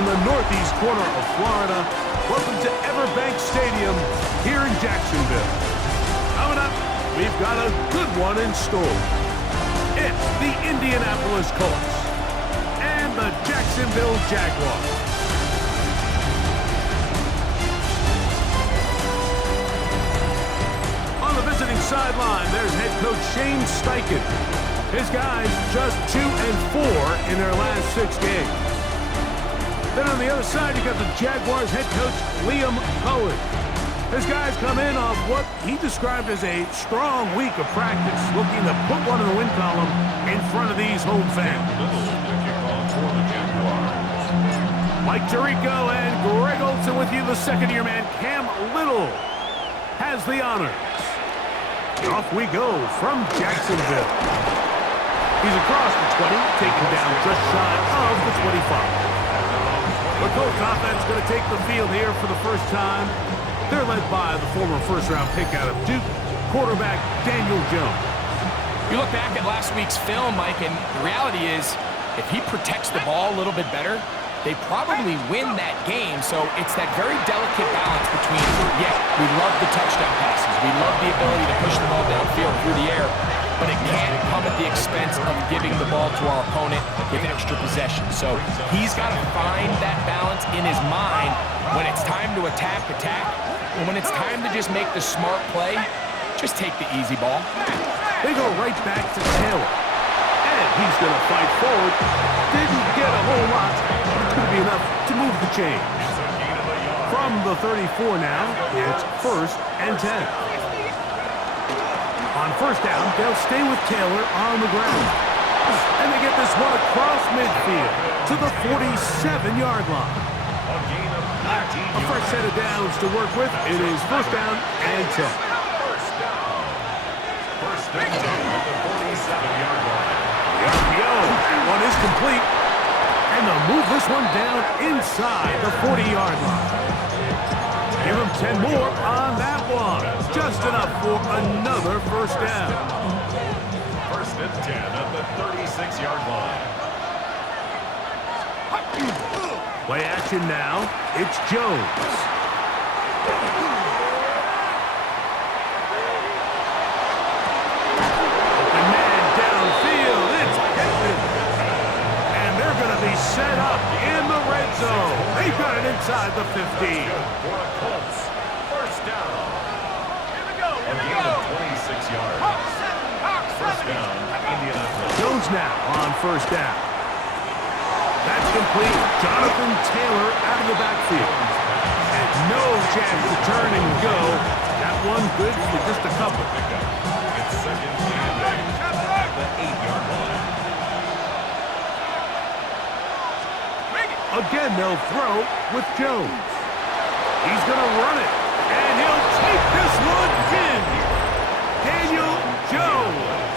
in the northeast corner of Florida. Welcome to Everbank Stadium here in Jacksonville. Coming up, we've got a good one in store. It's the Indianapolis Colts and the Jacksonville Jaguars. On the visiting sideline, there's head coach Shane Steichen. His guys just 2-4 in their last 6 games. Then on the other side, you got the Jaguars head coach Liam Cohen. His guys come in off what he described as a strong week of practice, looking to put one in the win column in front of these home fans. Mike Tirico and Greg Olsen with you. The second-year man, Cam Little, has the honors. Off we go from Jacksonville. He's across the 20, taken down just shy of the 25. The Colts offense going to take the field here for the first time. They're led by the former first-round pick out of Duke, quarterback Daniel Jones. You look back at last week's film, Mike, and the reality is if he protects the ball a little bit better, they probably win that game. So it's that very delicate balance between, yeah, we love the touchdown passes. We love the ability to push the ball downfield through the air, but it can't come at the expense of giving the ball to our opponent with extra possession. So he's got to find that balance in his mind when it's time to attack, and when it's time to just make the smart play, just take the easy ball. They go right back to Taylor. And he's going to fight forward. Didn't get a whole lot. It's going to be enough to move the chains. From the 34 now, it's 1st and 10. On first down, they'll stay with Taylor on the ground. And they get this one across midfield to the 47-yard line. A fresh set of downs to work with. It is 1st down and 10. First and 10 at the 47-yard line. The RPO, that one is complete. And they'll move this one down inside the 40-yard line. Give them 10 more on that one. Just enough for another 1st down. 1st and 10 at the 36-yard line. Play action now. It's Jones. Open man downfield. It's Pittman. And they're going to be set up in the red zone. They've got it inside the 15. For a Colts. 1st down. Here we go. A gain of 26 yards. 1st down, Indianapolis. Jones now on 1st down. That's complete. Jonathan Taylor out of the backfield. And no chance to turn and go. That one good for just a couple. It's 2nd and 8 at the 8-yard line. Again, they'll throw with Jones. He's going to run it. And he'll take this one in. Daniel Jones.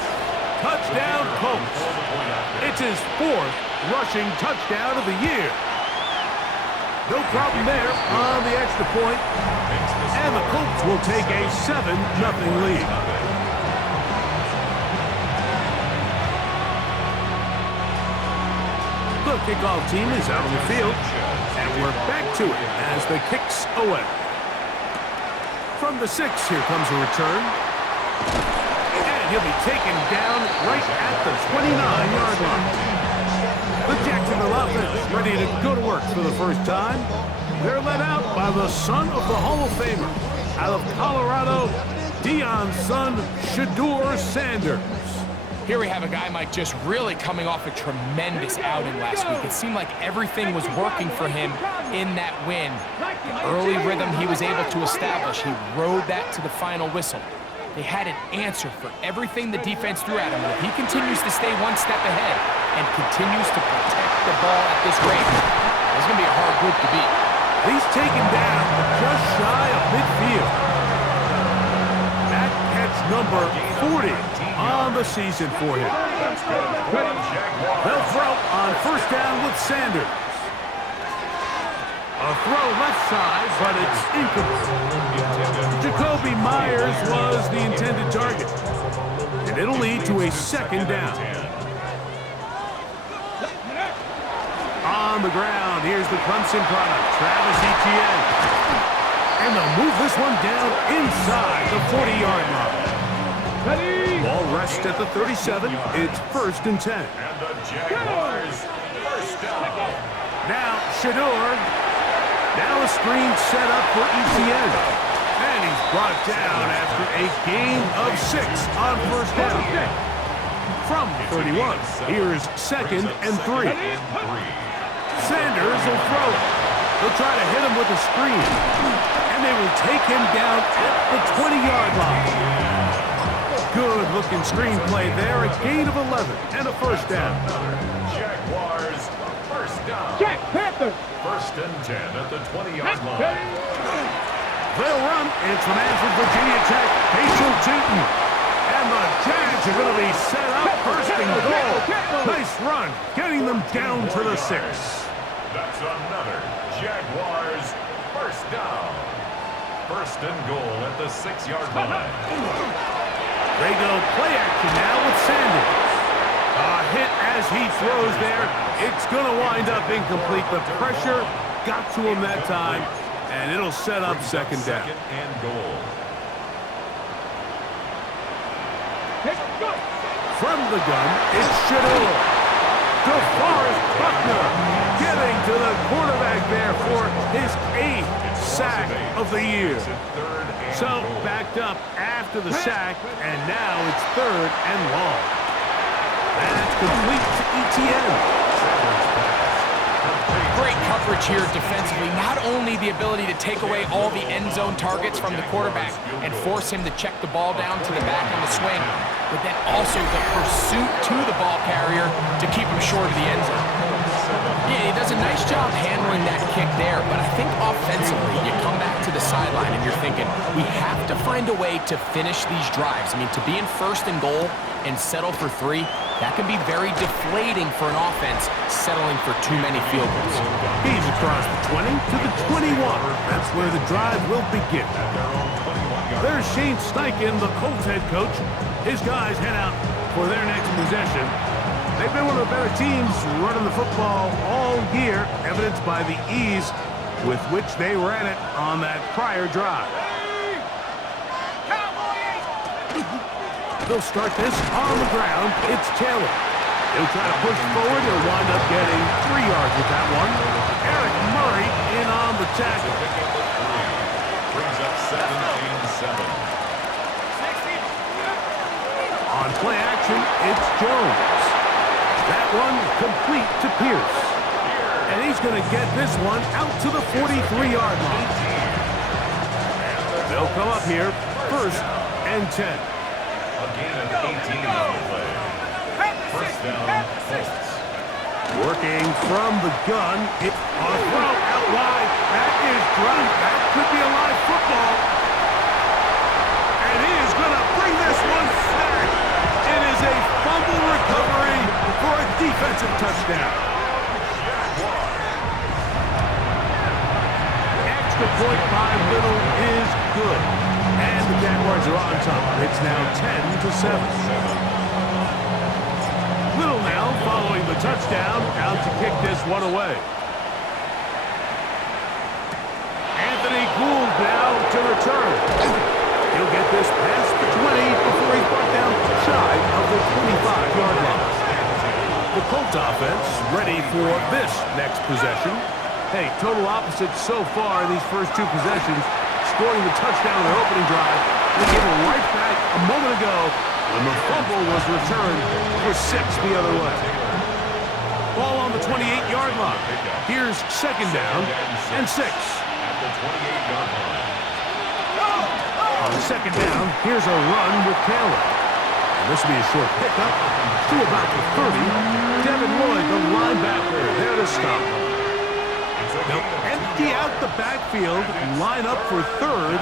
Touchdown Colts. It's his 4th rushing touchdown of the year. No problem there on the extra point. And the Colts will take a 7-0 lead. The kickoff team is out on the field. And we're back to it as the kicks away. From the 6, here comes a return. And he'll be taken down right at the 29-yard line. The Jacksonville offense ready to go to work for the first time. They're led out by the son of the Hall of Famer. Out of Colorado, Deion's son, Shedeur Sanders. Here we have a guy, Mike, just really coming off a tremendous outing last week. It seemed like everything was working for him in that win. The early rhythm he was able to establish, he rode that to the final whistle. They had an answer for everything the defense threw at him. And if he continues to stay one step ahead and continues to protect the ball at this rate, it's going to be a hard group to beat. He's taken down just shy of midfield. That catch number 40 on the season for him. They'll throw on 1st down with Sanders. A throw left side, but it's incomplete. Jacoby Myers was the intended target. And it'll lead to a 2nd down. On on the ground. Here's the Clemson product, Travis Etienne. And they'll move this one down inside the 40-yard line. Ball rests at the 37. It's 1st and 10. And the Jaguars, first down. Now, Shador. Now a screen set up for Etienne. And he's brought down after a gain of 6 on 1st down. From 31, here's 2nd and 3. Sanders will throw it. They'll try to hit him with a screen. And they will take him down at the 20-yard line. Good-looking screenplay there. A gain of 11 and a 1st down. Jaguars, first down. Jack Panthers. 1st and 10 at the 20-yard line. They'll run. It's from Ashford, Virginia Tech, Rachel Tootin. And the Jags are going to be set up 1st and goal. Nice run, getting them down to the 6. That's another Jaguars, first down. 1st and goal at the 6-yard line. They go play action now with Sanders. A hit as he throws there. It's going to wind up incomplete. The pressure got to him that time, and it'll set up 2nd down. 2nd and goal. From the gun, it's Shador. DeForest Buckner getting to the quarterback there for his 8th sack of the year. So backed up after the sack, and now it's 3rd and long. That's complete to Etienne. Great coverage here defensively. Not only the ability to take away all the end zone targets from the quarterback and force him to check the ball down to the back on the swing, but then also the pursuit to the ball carrier to keep him short of the end zone. Yeah, he does a nice job handling that kick there, but I think offensively, you come back to the sideline and you're thinking, we have to find a way to finish these drives. I mean, to be in 1st and goal and settle for 3, that can be very deflating for an offense settling for too many field goals. He's across the 20 to the 21. That's where the drive will begin. There's Shane Steichen, the Colts head coach. His guys head out for their next possession. They've been one of the better teams running the football all year, evidenced by the ease with which they ran it on that prior drive. They'll start this on the ground. It's Taylor. He'll try to push forward. He'll wind up getting 3 yards with that one. Eric Murray in on the tackle. Brings up 17-7. On play action, it's Jones. That one complete to Pierce. And he's going to get this one out to the 43-yard line. They'll come up here, 1st and 10. A gain of 18 on the play. 1st down, Colts. Working from the gun. On a throw out wide. That is dropped. That could be a live football. And he is going to bring this one back. It is a fumble recovery for a defensive touchdown. Extra point by Little is good. And the Jaguars are on top. It's now 10-7. Little now following the touchdown, out to kick this one away. Anthony Gould now to return. He'll get this past the 20 before he's brought down shy of the 25-yard line. The Colts offense ready for this next possession. Hey, total opposites so far in these first 2 possessions. Scoring the touchdown in their opening drive. They gave it right back a moment ago when the fumble was returned for 6 the other way. Ball on the 28-yard line. Here's 2nd down and 6. At the 28-yard line. On 2nd down, here's a run with Taylor. And this will be a short pickup to about the 30. Devin Lloyd, the linebacker, there to stop. They'll empty out the backfield, line up for 3rd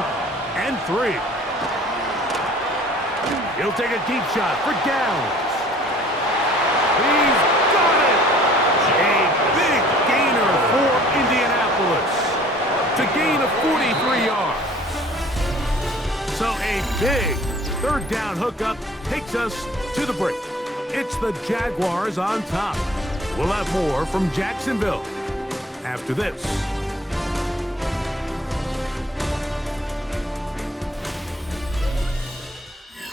and 3. He'll take a deep shot for Downs. He's got it! A big gainer for Indianapolis to gain a 43 yards. So a big 3rd down hookup takes us to the break. It's the Jaguars on top. We'll have more from Jacksonville after this.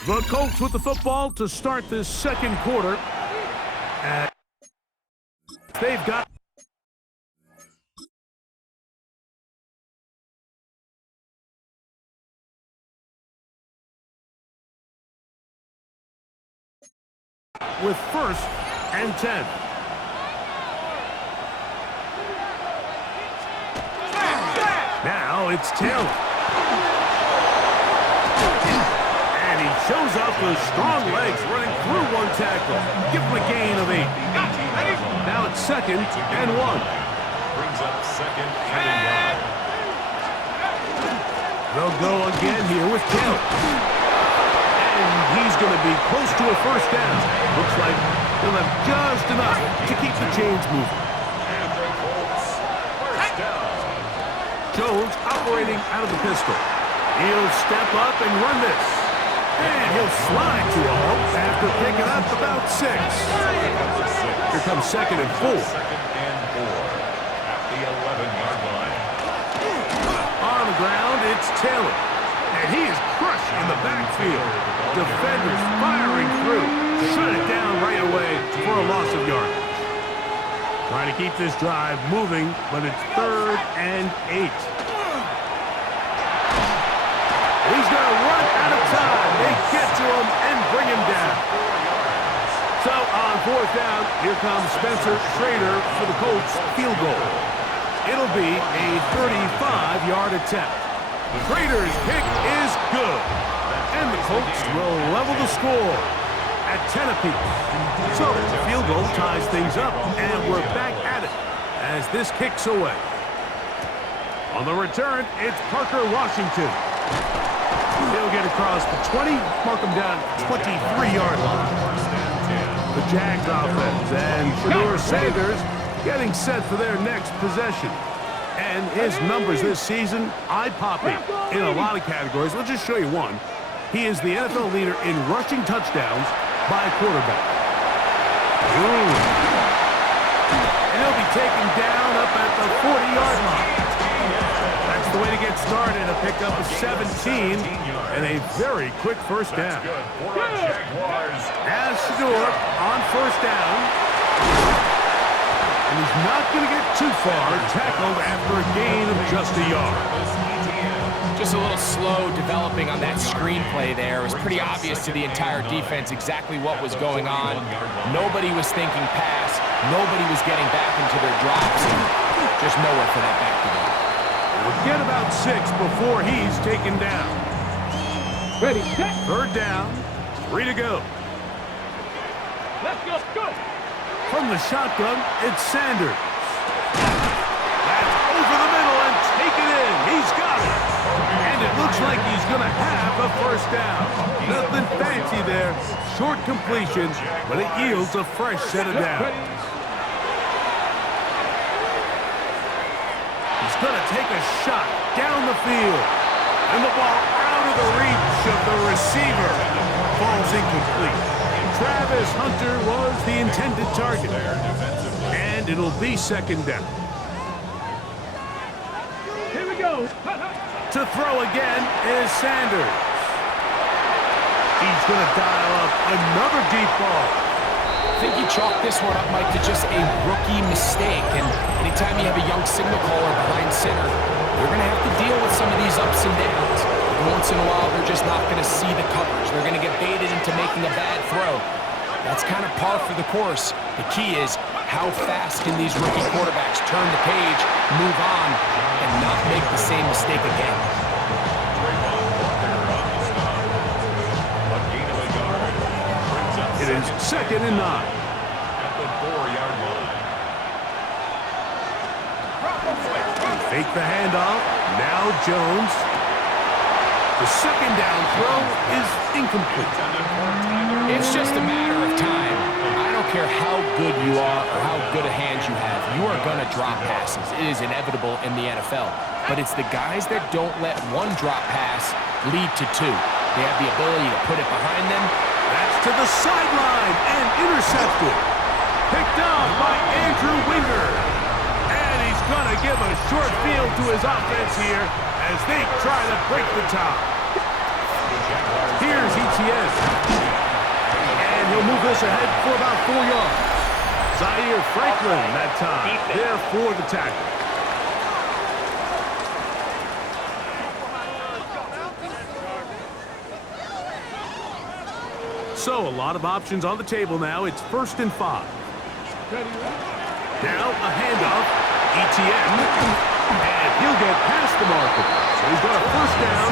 The Colts with the football to start this second quarter. And they've got with 1st and 10. Now it's Taylor. And he shows off those strong legs running through one tackle. Give him a gain of 8. Now it's 2nd and 1. Brings up 2nd and 1. They'll go again here with Taylor. And he's going to be close to a 1st down. Looks like he'll have just enough to keep the chains moving. And the Colts, 1st down. Jones operating out of the pistol. He'll step up and run this. And he'll slide to a halt after picking up about 6. Here comes 2nd and 4. 2nd and 4 at the 11-yard line. On the ground, it's Taylor. And he is crushed in the backfield. Defenders firing through. Shut it down right away for a loss of yardage. Trying to keep this drive moving, but it's 3rd and 8. He's going to run out of time. They get to him and bring him down. So on 4th down, here comes Spencer Schrader for the Colts field goal. It'll be a 35-yard attempt. Schrader's kick is good. And the Colts will level the score at 10 apiece. So the field goal ties things up, and we're back at it as this kicks away. On the return, it's Parker Washington. He'll get across the 20, mark him down 23-yard line. The Jags offense and Shedeur Sanders getting set for their next possession. And his numbers this season, eye-popping in a lot of categories. Let's just show you one. He is the NFL leader in rushing touchdowns by a quarterback. And he'll be taken down up at the 40-yard line. That's the way to get started. A pickup of 17 and a very quick 1st down. As Shedeur on 1st down. And he's not going to get too far, tackled after a gain of just a yard. Just a little slow developing on that screenplay there. It was pretty obvious to the entire defense exactly what was going on. Nobody was thinking pass. Nobody was getting back into their drops. And just nowhere for that back to go. We'll get about 6 before he's taken down. Ready, set. 3rd down, 3 to go. Let's go, go. From the shotgun, it's Sanders. That's over the middle and taken in. He's got it. And it looks like he's going to have a 1st down. Nothing fancy there. Short completion, but it yields a fresh set of downs. He's going to take a shot down the field. And the ball out of the reach of the receiver. Falls incomplete. Travis Hunter was the intended target. And it'll be 2nd down. Here we go. To throw again is Sanders. He's going to dial up another deep ball. I think you chalk this one up, Mike, to just a rookie mistake. And anytime you have a young signal caller behind center, you're going to have to deal with some of these ups and downs. Once in a while, they're just not going to see the coverage. They're going to get baited into making a bad throw. That's kind of par for the course. The key is how fast can these rookie quarterbacks turn the page, move on, and not make the same mistake again. It is 2nd and 9. At the 4-yard line. Fake the handoff. Now Jones. The 2nd down throw is incomplete. It's just a matter of time. I don't care how good you are or how good a hand you have. You are going to drop passes. It is inevitable in the NFL. But it's the guys that don't let one drop pass lead to 2. They have the ability to put it behind them. That's to the sideline and intercepted. Picked off by Andrew Winger. And he's gonna give a short field to his offense here as they try to break the tie. Here's ETN. And he'll move this ahead for about 4 yards. Zaire Franklin that time, there for the tackle. So a lot of options on the table now. It's 1st and 5. Now a handoff. ETN. And he'll get past the marker. So he's got a 1st down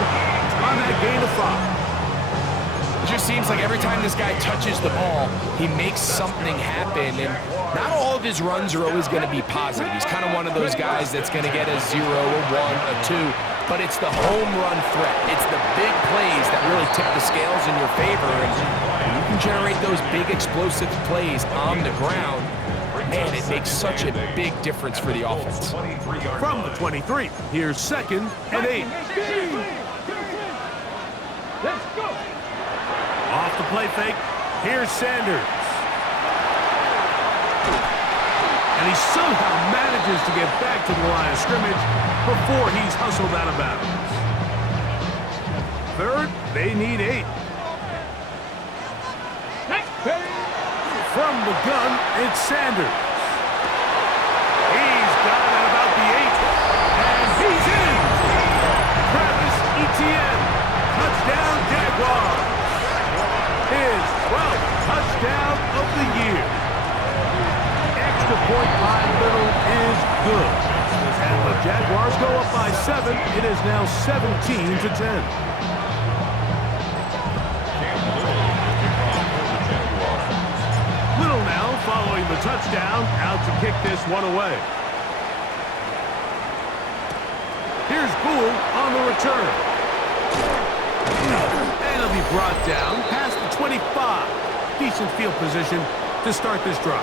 on that gain of 5. It just seems like every time this guy touches the ball, he makes something happen. And not all of his runs are always going to be positive. He's kind of one of those guys that's going to get a 0, a 1, a 2. But it's the home run threat. It's the big plays that really tip the scales in your favor. And you can generate those big explosive plays on the ground. Man, it makes such a big difference for the offense. From the 23, here's 2nd and 8. Let's go. Off the play fake, here's Sanders. And he somehow manages to get back to the line of scrimmage before he's hustled out of bounds. 3rd, they need 8. From the gun, it's Sanders. He's got it at about the 8. And he's in! Travis Etienne. Touchdown, Jaguars. His 12th touchdown of the year. Extra point by Little is good. And the Jaguars go up by 7. It is now 17-10. Little now following the touchdown, out to kick this one away. Here's Gould on the return. And he'll be brought down past the 25. Decent field position to start this drive.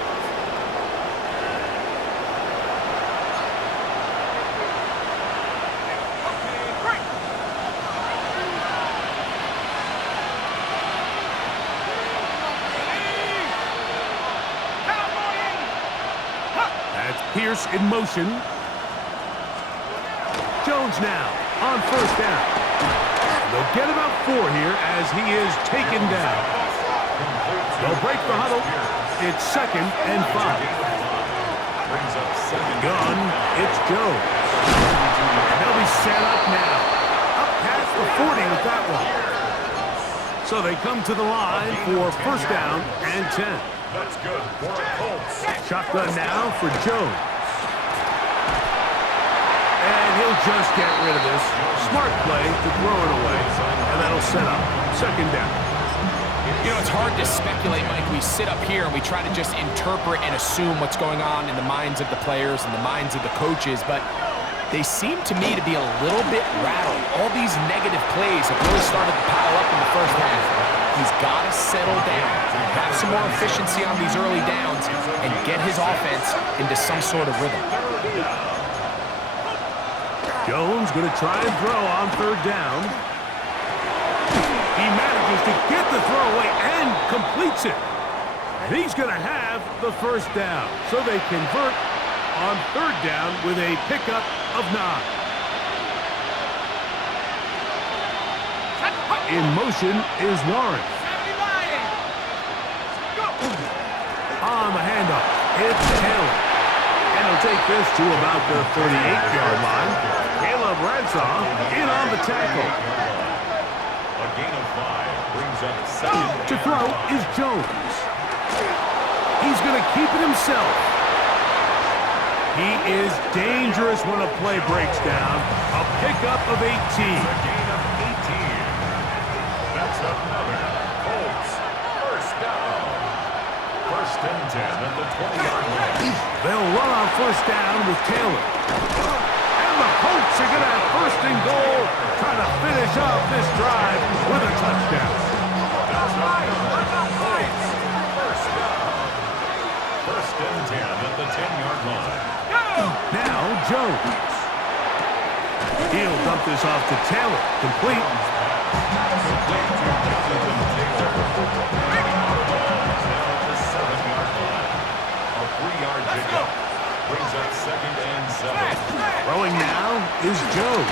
Pierce in motion. Jones now on 1st down. They'll get about 4 here as he is taken down. They'll break the huddle. It's 2nd and 5. Gun, it's Jones. And they'll be set up now. Up past the 40 with that one. So they come to the line for 1st down and 10. That's good for Colts. Shotgun now for Jones. And he'll just get rid of this. Smart play to throw it away. And that'll set up 2nd down. You know, it's hard to speculate, Mike. We sit up here and we try to just interpret and assume what's going on in the minds of the players and the minds of the coaches, but they seem to me to be a little bit rattled. All these negative plays have really started to pile up in the 1st half. He's got to settle down, have some more efficiency on these early downs, and get his offense into some sort of rhythm. Jones going to try and throw on 3rd down. He manages to get the throw away and completes it. And he's going to have the 1st down. So they convert on 3rd down with a pickup of 9. In motion is Warren. On the handoff, it's Taylor. And he'll take this to about the 38-yard line. Caleb Radsaw in on the tackle. A gain of 5 brings up 2nd. To throw is Jones. He's going to keep it himself. He is dangerous when a play breaks down. A pickup of 18. A gain of 18. That's another Colts 1st down. 1st and 10 at the 20-yard line. They'll run on 1st down with Taylor. And the Colts are going to have 1st and goal, trying to finish off this drive with a touchdown. That's right. Colts 1st down. 1st and 10 at the 10-yard line. Now Jones. He'll dump this off to Taylor. Complete. Complete to Jonathan Taylor. Now at the 7-yard line. A 3-yard pickup. Brings up 2nd and 7. Throwing now is Jones.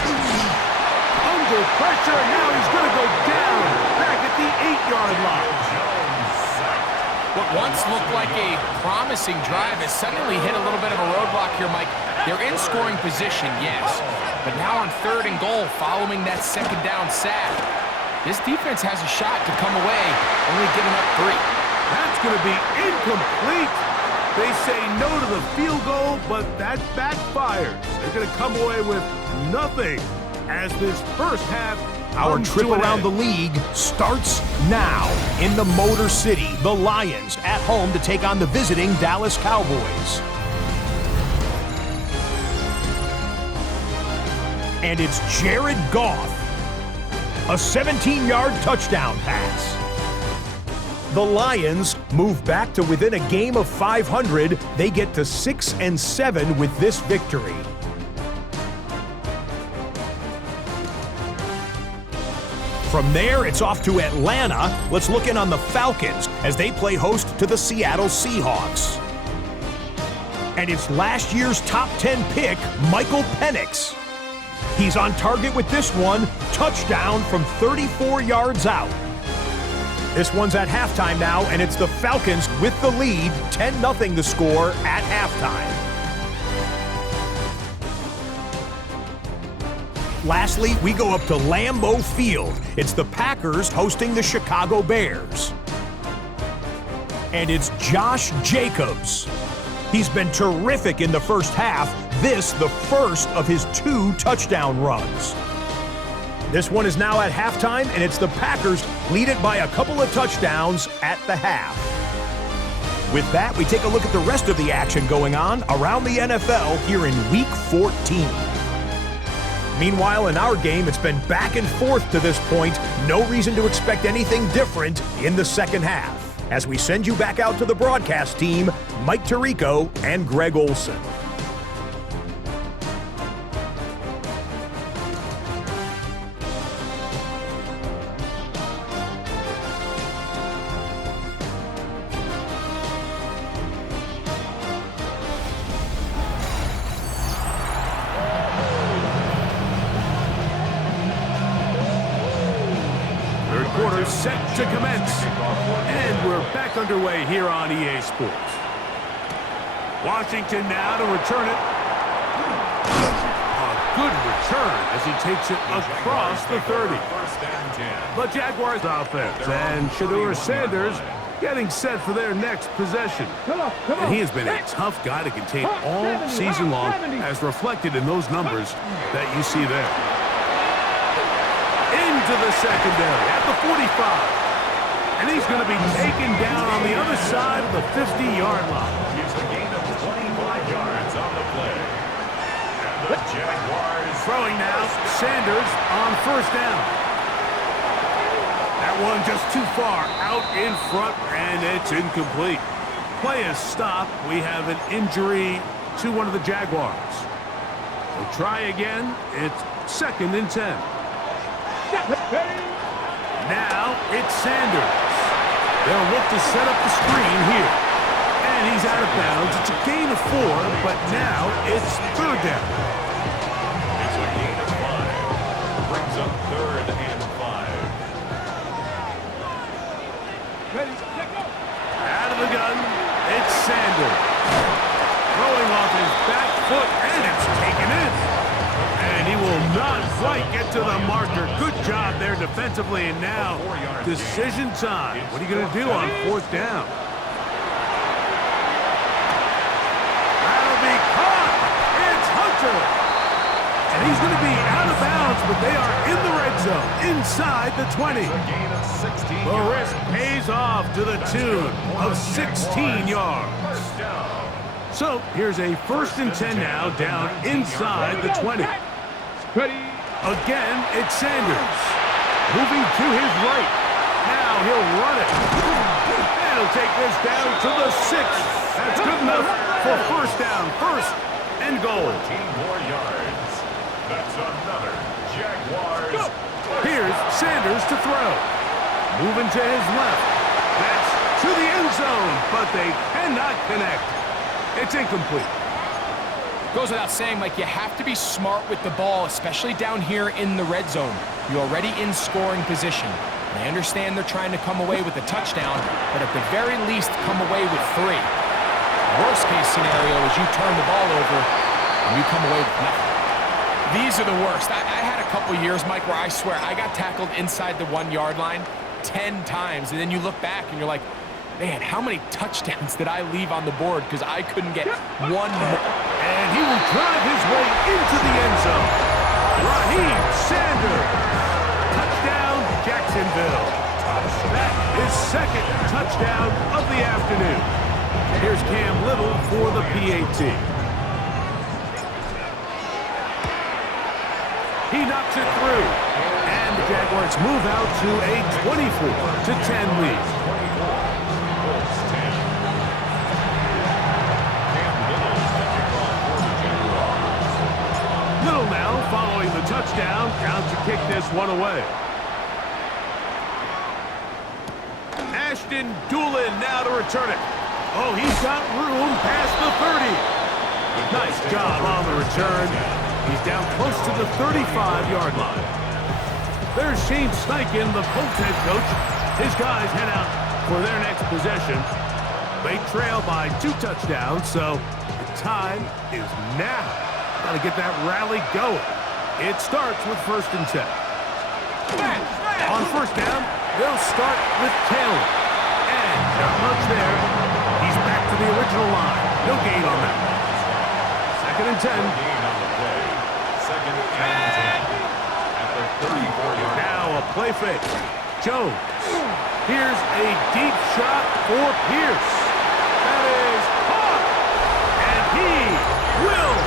Under pressure, now he's going to go down. Back at the 8-yard line. Jones sacked. What once looked like a promising drive has suddenly hit a little bit of a roadblock here, Mike. They're in scoring position, yes. But now on 3rd and goal, following that 2nd down sack, this defense has a shot to come away, only giving up 3. That's going to be incomplete. They say no to the field goal, but that backfires. They're going to come away with nothing as this first half Our comes trip to an around end. the league starts now in the Motor City. The Lions at home to take on the visiting Dallas Cowboys. And it's Jared Goff. A 17-yard touchdown pass. The Lions move back to within a game of 500. They get to 6-7 with this victory. From there, it's off to Atlanta. Let's look in on the Falcons as they play host to the Seattle Seahawks. And it's last year's top 10 pick, Michael Penix. He's on target with this one, touchdown from 34 yards out. This one's at halftime now, and it's the Falcons with the lead, 10-0 the score at halftime. Lastly, we go up to Lambeau Field. It's the Packers hosting the Chicago Bears. And it's Josh Jacobs. He's been terrific in the first half. This, the first of his 2 touchdown runs. This one is now at halftime, and it's the Packers lead it by a couple of touchdowns at the half. With that, we take a look at the rest of the action going on around the NFL here in Week 14. Meanwhile, in our game, it's been back and forth to this point. No reason to expect anything different in the second half. As we send you back out to the broadcast team, Mike Tirico and Greg Olson. Third quarter set to commence. And we're back underway here on EA Sports. Washington now to return it. A good return as he takes it across the 30. 1st and 10. The Jaguars offense and Shedeur Sanders getting set for their next possession. Come on, come on. And he has been a tough guy to contain all season long, as reflected in those numbers that you see there. Into the secondary at the 45. And he's going to be taken down on the other side of the 50-yard line. Gives a gain of 25 yards on the play. And the Jaguars Throwing now, Sanders on 1st down. That one just too far out in front, and it's incomplete. Play is stopped. We have an injury to one of the Jaguars. We'll try again. It's 2nd and 10. Now it's Sanders. They'll look to set up the screen here. And he's out of bounds. It's a gain of 4, but now it's 3rd down. It's a gain of 5. Brings up 3rd and 5. Ready, set, go. Out of the gun, it's Sanders. Throwing off his back foot, and it's taken in. And he will not quite get to the marker. Good job there defensively, and now decision time. What are you going to do on 4th down? That'll be caught. It's Hunter. And he's going to be out of bounds, but they are in the red zone, inside the 20. A gain of 16 The risk pays off to the tune of 16 yards. First down. So here's a 1st and 10 now, down inside the 20. Ready. Again, it's Sanders. Moving to his right. Now he'll run it. And he'll take this down to the 6. That's good enough for 1st down. 1st and goal. 14 more yards. That's another Jaguars. Here's Sanders to throw. Moving to his left. That's to the end zone, but they cannot connect. It's incomplete. Goes without saying, Mike, you have to be smart with the ball, especially down here in the red zone. You're already in scoring position. And I understand they're trying to come away with a touchdown, but at the very least, come away with 3. Worst case scenario is you turn the ball over and you come away with nothing. These are the worst. I had a couple years, Mike, where I swear I got tackled inside the 1-yard line 10 times, and then you look back and you're like, man, how many touchdowns did I leave on the board because I couldn't get one more? And he will drive his way into the end zone. Raheem Sanders. Touchdown, Jacksonville. That is second touchdown of the afternoon. Here's Cam Little for the PAT. He knocks it through. And the Jaguars move out to a 24-10 lead. Little now following the touchdown, out to kick this one away. Ashton Doolin now to return it. Oh, he's got room past the 30. Nice job on the return. He's down close to the 35-yard line. There's Shane Steichen, the Colts head coach. His guys head out for their next possession. They trail by 2 touchdowns, so the time is now. Got to get that rally going. It starts with 1st and 10. On 1st down, they'll start with Taylor. And not much there. He's back to the original line. No gain on that one. 2nd and 10. Now a play fake. Jones. Here's a deep shot for Pierce. That is caught. And he will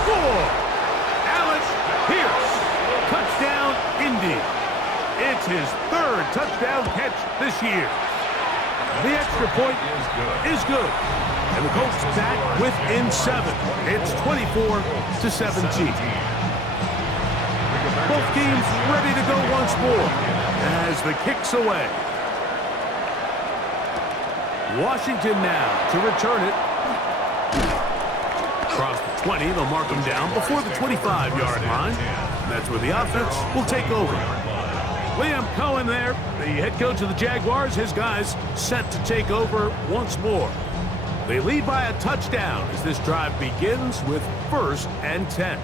score. Alex Pierce. Touchdown, Indy. It's his 3rd touchdown catch this year. The extra point is good. And the Colts back within 7. It's 24-17. Both teams ready to go once more as the kick's away. Washington now to return it. Across the 20, they'll mark him down before the 25-yard line. That's where the offense will take over. Liam Cohen there, the head coach of the Jaguars. His guys set to take over once more. They lead by a touchdown as this drive begins with 1st and 10.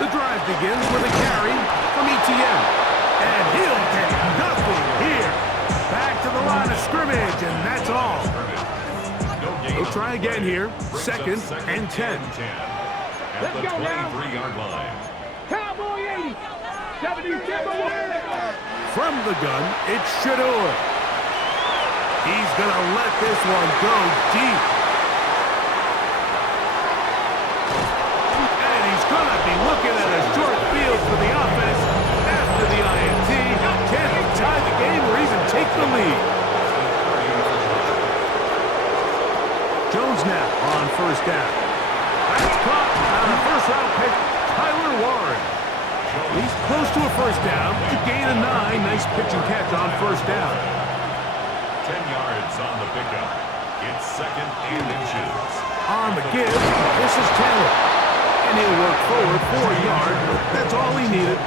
The drive begins with a carry from ETN. And he'll get nothing here. Back to the line of scrimmage, and that's all. He'll try again here. 2nd and 10. At the 23-yard line. Cowboy 80. 77. From the gun, it's Shador. He's going to let this one go deep. And he's going to be looking at a short field for the offense after the INT. Can he tie the game or even take the lead? Jones now on 1st down. That's caught on a 1st-round pick, Tyler Warren. He's close to a 1st down to gain a 9. Nice pitch and catch on 1st down. 10 yards on the pickup. It's 2nd and inches. On the give, this is Taylor. And he'll work forward for a yard, but that's all he needed.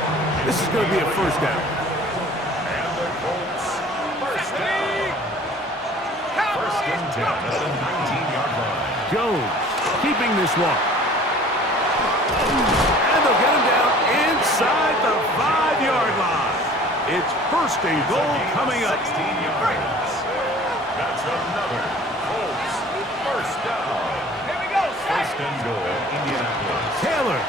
This is going to be a 1st down. And the Colts, 1st down. 1st and 10 at the 19-yard line. Jones keeping this one. And they'll get him down inside the 5-yard line. It's 1st and goal coming up. 16 yards. That's another Colts 1st down. Here we go. 1st and goal, Indianapolis. Taylor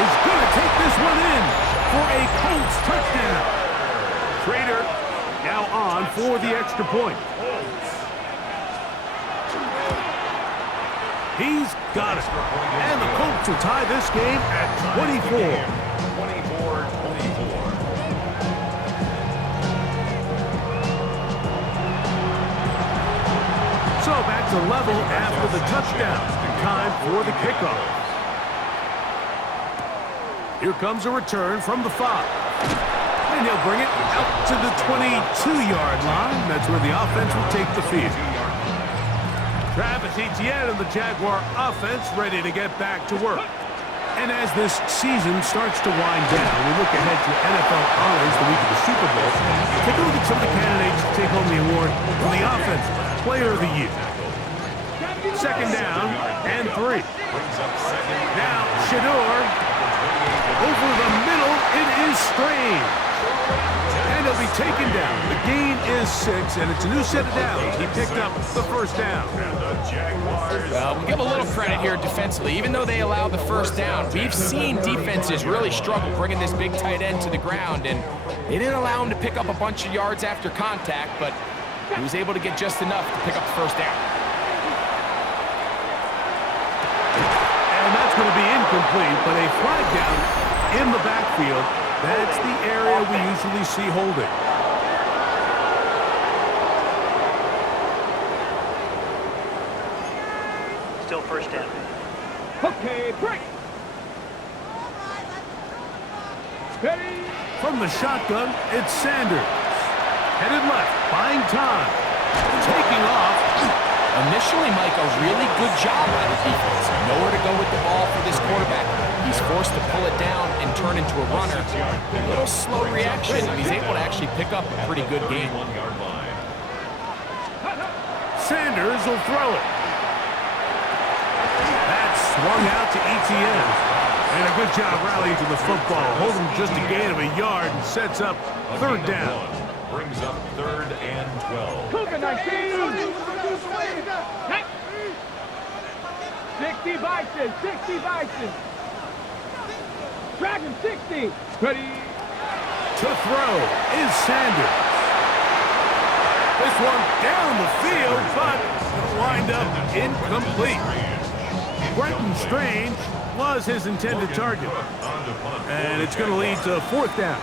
is going to take this one in for a Colts touchdown. Trader now on for the extra point. He's got it. And the Colts will tie this game at 24. 24-24. So back to level after the touchdown. Time for the kickoff. Here comes a return from the 5. And he'll bring it out to the 22-yard line. That's where the offense will take the field. Travis Etienne of the Jaguar offense ready to get back to work. And as this season starts to wind down, we look ahead to NFL honors the week of the Super Bowl. Take a look at some of the candidates to take home the award for the Offensive Player of the Year. Second down and 3. Now Shador over the middle. It is strange. And he'll be taken down. The gain is 6, and it's a new set of downs. He picked up the first down. We'll give a little credit here defensively. Even though they allowed the first down, we've seen defenses really struggle bringing this big tight end to the ground, and they didn't allow him to pick up a bunch of yards after contact, but he was able to get just enough to pick up the first down. And that's going to be incomplete, but a flag down in the backfield. That's the area we usually see holding. Still first down. Okay, break. Ready. From the shotgun, it's Sanders. Headed left, buying time. Taking off. Initially, Mike, a really good job by the defense. Nowhere to go with the ball for this quarterback. He's forced to pull it down and turn into a runner. A little slow reaction, and he's able to actually pick up a pretty good game. Sanders will throw it. That's swung out to Etienne. And a good job rallying to the football. Holding just a gain of a yard and sets up third down. Brings up 3rd and 12. Cougar 19. 60 Bison, 60 Bison. Dragon 60. Ready. To throw is Sanders. This one down the field, but it'll wind up incomplete. Brenton Strange was his intended target. And it's going to lead to 4th down.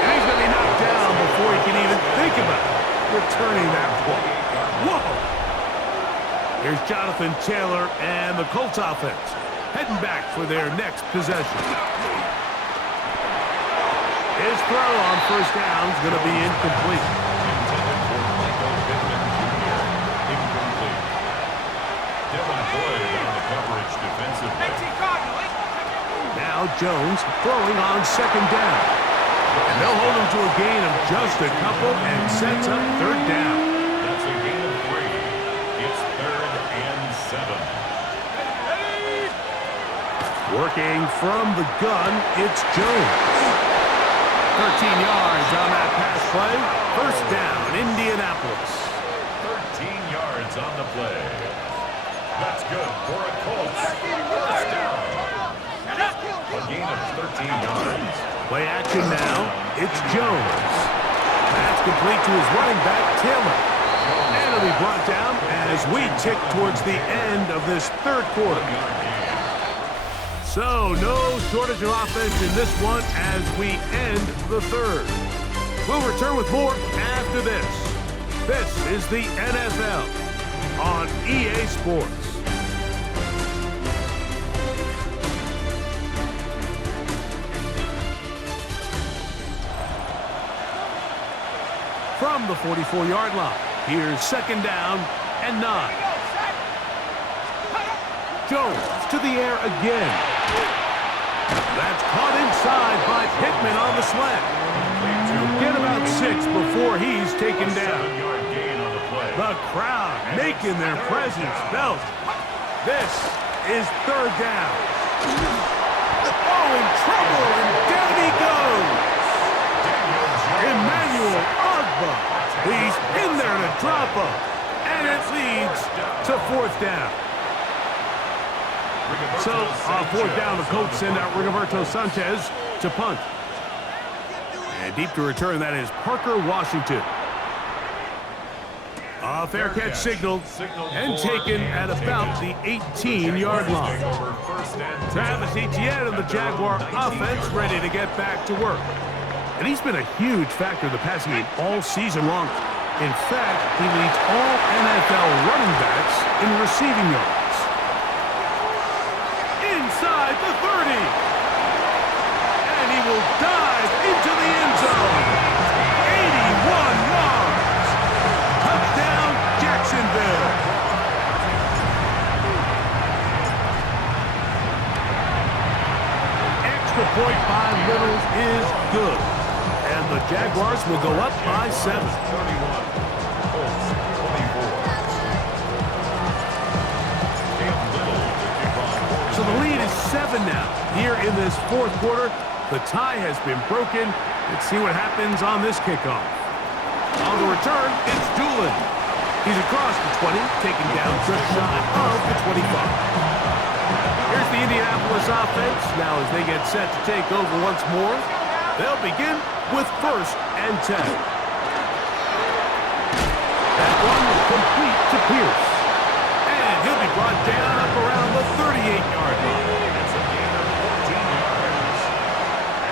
And he's going to be knocked down before he can even think about returning that ball. Whoa! Here's Jonathan Taylor and the Colts offense heading back for their next possession. His throw on first down is going to be incomplete. Now Jones throwing on second down. And they'll hold him to a gain of just a couple and sets up third down. That's a gain of 3. It's 3rd and 7. Working from the gun, it's Jones. 13 yards on that pass play. First down, Indianapolis. 13 yards on the play. That's good for a Colts. First down. A gain of 13 yards. Play action now. It's Jones. That's complete to his running back, Taylor. And it'll be brought down as we tick towards the end of this third quarter. So, no shortage of offense in this one as we end the third. We'll return with more after this. This is the NFL on EA Sports. From the 44-yard line, here's second down and 9. Jones to the air again. That's caught inside by Pittman on the slant. He'll get about 6 before he's taken down. The crowd making their presence felt. This is third down. Oh, in trouble, and down he goes. Emmanuel Ogba. He's in there to drop him. And it leads to 4th down. So, on 4th down, the Colts send out Rigoberto Sanchez to punt. And deep to return, that is Parker Washington. A fair catch signaled and taken at about the 18-yard line. Travis Etienne of the Jaguar offense ready to get back to work. And he's been a huge factor in the passing game all season long. In fact, he leads all NFL running backs in receiving yards. Inside the 30. And he will dive into the end zone. the Jaguars will go up by 7. 31. Colts 24. Cam Little to kick off. So the lead is 7 now. Here in this fourth quarter, the tie has been broken. Let's see what happens on this kickoff. On the return, it's Doolin. He's across the 20, taking down just shy of the 25. Here's the Indianapolis offense. Now as they get set to take over once more, they'll begin with 1st and 10. That one complete to Pierce. And he'll be brought down up around the 38-yard line. It's a gain of 14 yards.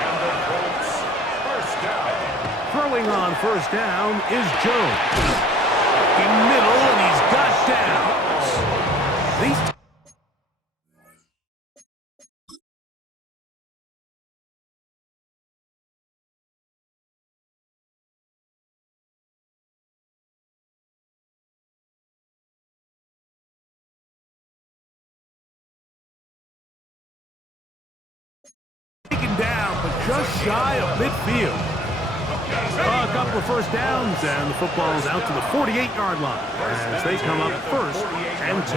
And the Colts, first down. Throwing on 1st down is Jones. In middle, and he's got down. These taken down, but just shy of midfield. A couple of 1st downs, and the football is out to the 48-yard line as they come up 1st and 10.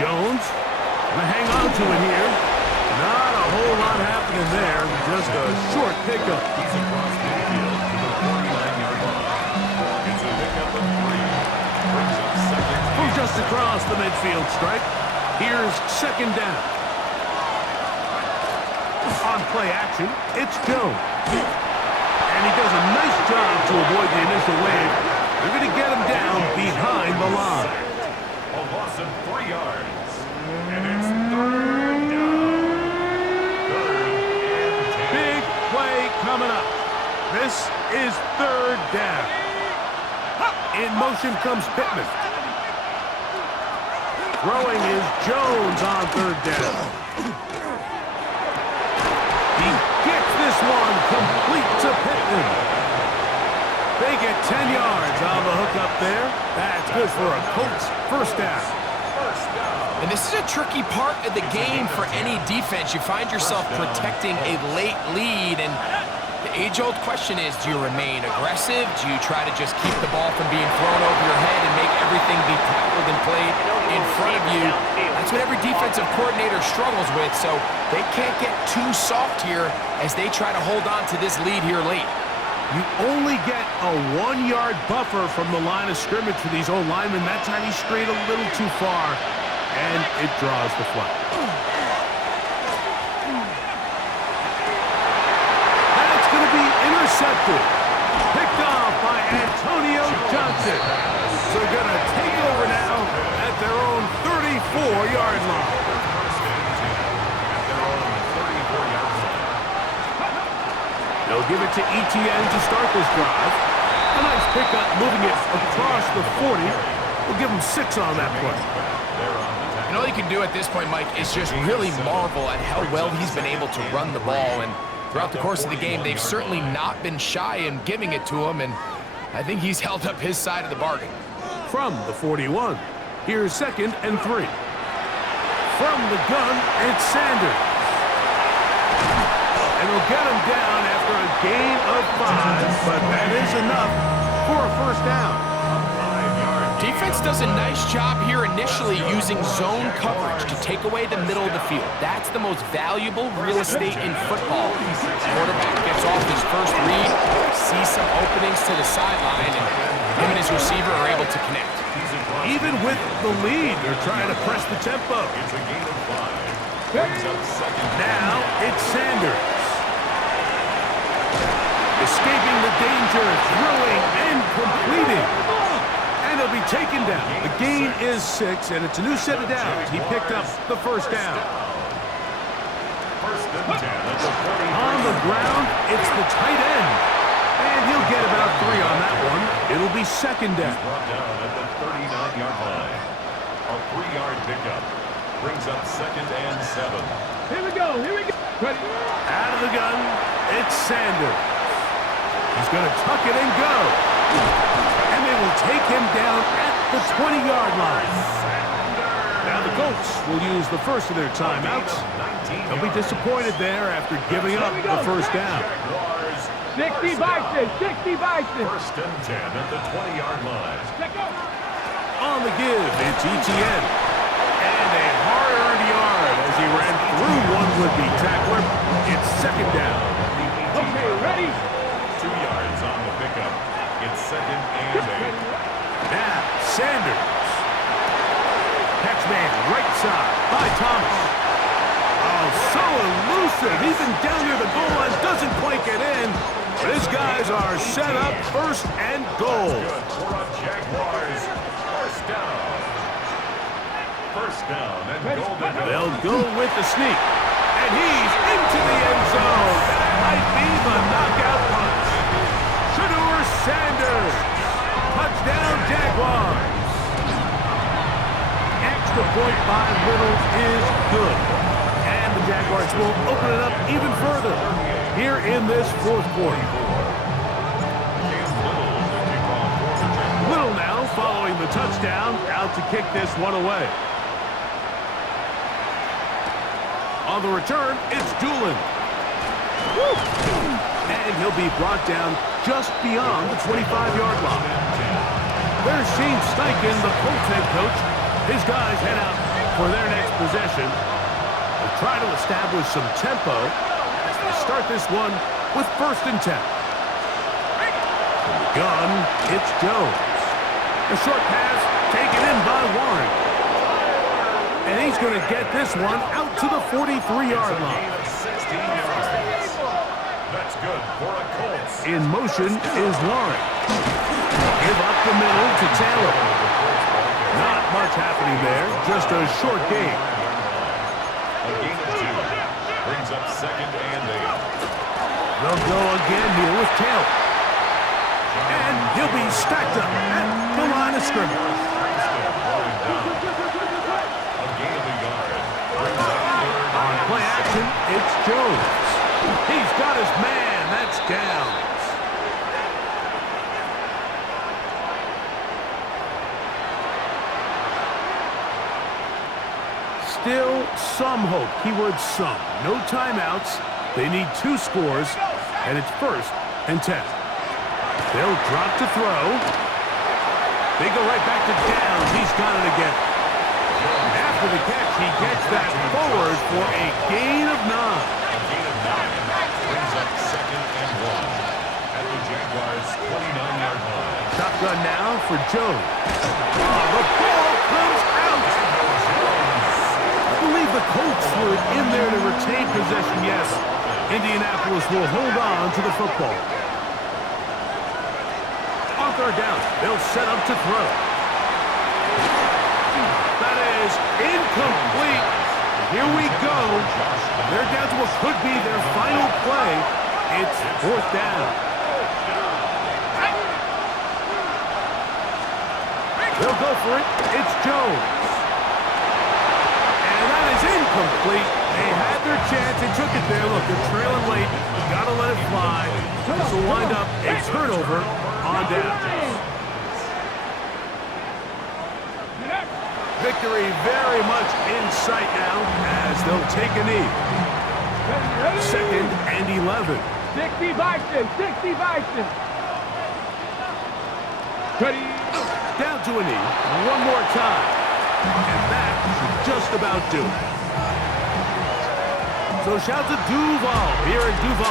Jones gonna hang on to it here. Not a whole lot happening there, just a short pickup. He's across midfield to the 49-yard line. It's a pickup of 3. Brings up second. From just across the midfield stripe, here's 2nd down. On play action, it's Jones. And he does a nice job to avoid the initial wave. They're going to get him down behind the line. A loss of 3 yards. And it's 3rd down. 3rd and 10. Big play coming up. This is 3rd down. In motion comes Pittman. Throwing is Jones on 3rd down. He gets this one complete to Pittman. They get 10 yards on the hook up there. That's good for a Colts 1st down. And this is a tricky part of the game for any defense. You find yourself protecting a late lead, and the age-old question is, do you remain aggressive? Do you try to just keep the ball from being thrown over your head and make everything be tackled and played in front of you? That's what every defensive coordinator struggles with, so they can't get too soft here as they try to hold on to this lead here late. You only get a 1-yard buffer from the line of scrimmage for these old linemen. That time he strayed a little too far, and it draws the flag. That's going to be intercepted. Picked off by Antonio Johnson. So they're going to take over now at their own 34-yard line. They'll give it to ETN to start this drive. A nice pickup, moving it across the 40. We'll give him 6 on that play. And all you can do at this point, Mike, is just really marvel at how well he's been able to run the ball. And throughout the course of the game, they've certainly not been shy in giving it to him, and I think he's held up his side of the bargain. From the 41, here's 2nd and 3. From the gun, it's Sanders. And he'll get him down after a gain of 5, but that is enough for a 1st down. Defense does a nice job here initially using zone coverage to take away the middle of the field. That's the most valuable real estate in football. Quarterback gets off his first read, sees some openings to the sideline, and him and his receiver are able to connect. Even with the lead, they're trying to press the tempo. It's a gain of 5. Brings up second. Now it's Sanders. Escaping the danger, throwing and completing. And he'll be taken down. The gain is 6, and it's a new set of downs. He picked up the 1st down. 1st and 10 at the 40. On the ground, it's the tight end. And he'll get about 3 on that one. It'll be 2nd down. Brought down at the 39-yard line. A 3-yard pickup. Brings up 2nd and 7. Here we go. Ready? Out of the gun, it's Sanders. He's going to tuck it and go. And they will take him down at the 20-yard line. Now the Colts will use the first of their timeouts. They'll be disappointed there after giving up the 1st down. Jaguars 60 Bison, 60 Bison. First and 10 at the 20-yard line. Check out. On the give, it's ETN. And a hard-earned yard as he ran through one would-be tackler. It's second down. Okay, ready? 2 yards on the pickup. It's second and 8. Now, Sanders. Catch man right side by Thomas. Oh, so elusive. Even down near the goal line, doesn't quite get in. These guys are set up first and goal. Good for a Jaguars. First down. First down and goal to go. They'll go with the sneak. And he's into the end zone. That might be the knockout punch. Shedeur Sanders. Touchdown, Jaguars. Extra point by Littles is good. And the Jaguars will open it up even further here in this fourth quarter. Little now following the touchdown, out to kick this one away. On the return, it's Doolin. And he'll be brought down just beyond the 25-yard line. There's Shane Steichen, the Colts head coach. His guys head out for their next possession. They'll try to establish some tempo as they start this one with first and 10. From the gun, it's Jones. A short pass taken in by Warren. And he's going to get this one out to the 43-yard line. That's good for a Colts. In motion is Warren. Give up the middle to Taylor. Not much happening there, just a short game. A gain of 2. Brings up second and 8. They'll go again here with Taylor. And he'll be stacked up at the line of scrimmage. A gain of a yard. Brings up third. On play action, it's Jones. He's got his man. That's down. Still some hope. Keyword some. No timeouts. They need 2 scores, and it's first and 10. They'll drop to throw. They go right back to Downs. He's got it again. After the catch, he gets that forward for a gain of 9. A gain of 9. Brings up second and 1. At the Jaguars' 29-yard line. Shotgun now for Jones. Oh, the ball comes out. I believe the Colts were in there to retain possession, yes. Indianapolis will hold on to the football. On third down, they'll set up to throw. That is incomplete. Here we go. They're down to what could be their final play. It's fourth down. They'll go for it. It's Jones. And that is incomplete. They had their chance. They took it there. Look, they're trailing late. Got to let it fly. This will wind up a turnover on down. Victory very much in sight now as they'll take a knee. Second and 11. 60 Bison, 60 Bison. Ready? Down to a knee. One more time. And that should just about do it. So shout to Duval here in Duval.